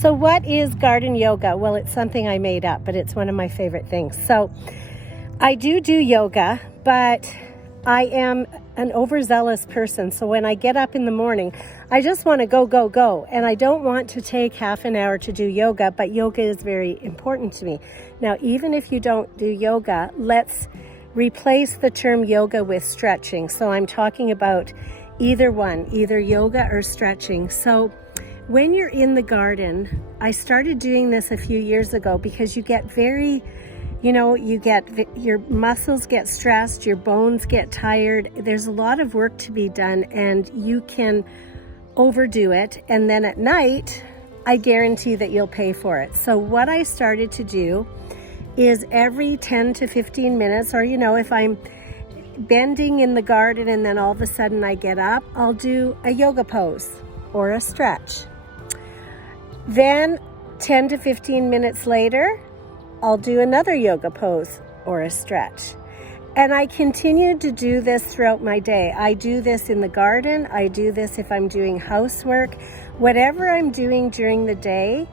So what is garden yoga? Well, it's something I made up, but it's one of my favorite things. So I do yoga, but I am an overzealous person. So when I get up in the morning, I just want to go. And I don't want to take half an hour to do yoga, but yoga is very important to me. Now, even if you don't do yoga, let's replace the term yoga with stretching. So I'm talking about either one, either yoga or stretching. So when you're in the garden, I started doing this a few years ago because you get very, your muscles get stressed, your bones get tired. There's a lot of work to be done and you can overdo it. And then at night, I guarantee that you'll pay for it. So what I started to do is every 10 to 15 minutes, or if I'm bending in the garden and then all of a sudden I get up, I'll do a yoga pose or a stretch. Then 10 to 15 minutes later, I'll do another yoga pose or a stretch. And I continue to do this throughout my day. I do this in the garden. I do this if I'm doing housework. Whatever I'm doing during the day,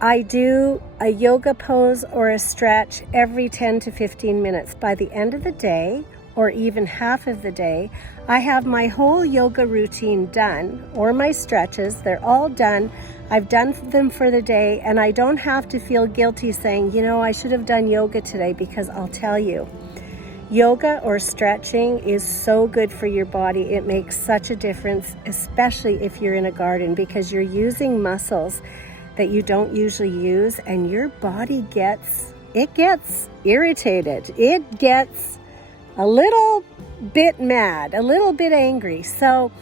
I do a yoga pose or a stretch every 10 to 15 minutes. By the end of the day, or even half of the day, I have my whole yoga routine done, or my stretches. They're all done. I've done them for the day, and I don't have to feel guilty saying, I should have done yoga today, because I'll tell you, yoga or stretching is so good for your body. It makes such a difference, especially if you're in a garden, because you're using muscles that you don't usually use, and your body gets irritated. It gets a little bit mad, a little bit angry. So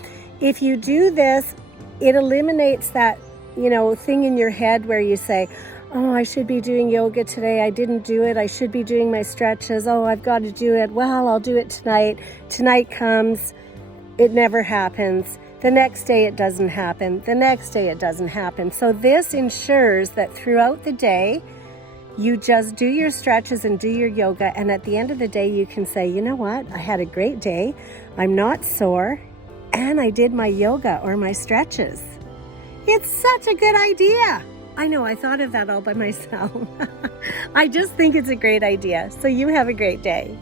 if you do this, it eliminates that, thing in your head where you say, oh, I should be doing yoga today. I didn't do it. I should be doing my stretches. Oh, I've got to do it. Well, I'll do it tonight. Tonight comes, it never happens. The next day it doesn't happen. The next day it doesn't happen. So this ensures that throughout the day, you just do your stretches and do your yoga. And at the end of the day, you can say, you know what? I had a great day. I'm not sore. And I did my yoga or my stretches. It's such a good idea. I know, I thought of that all by myself. I just think it's a great idea. So you have a great day.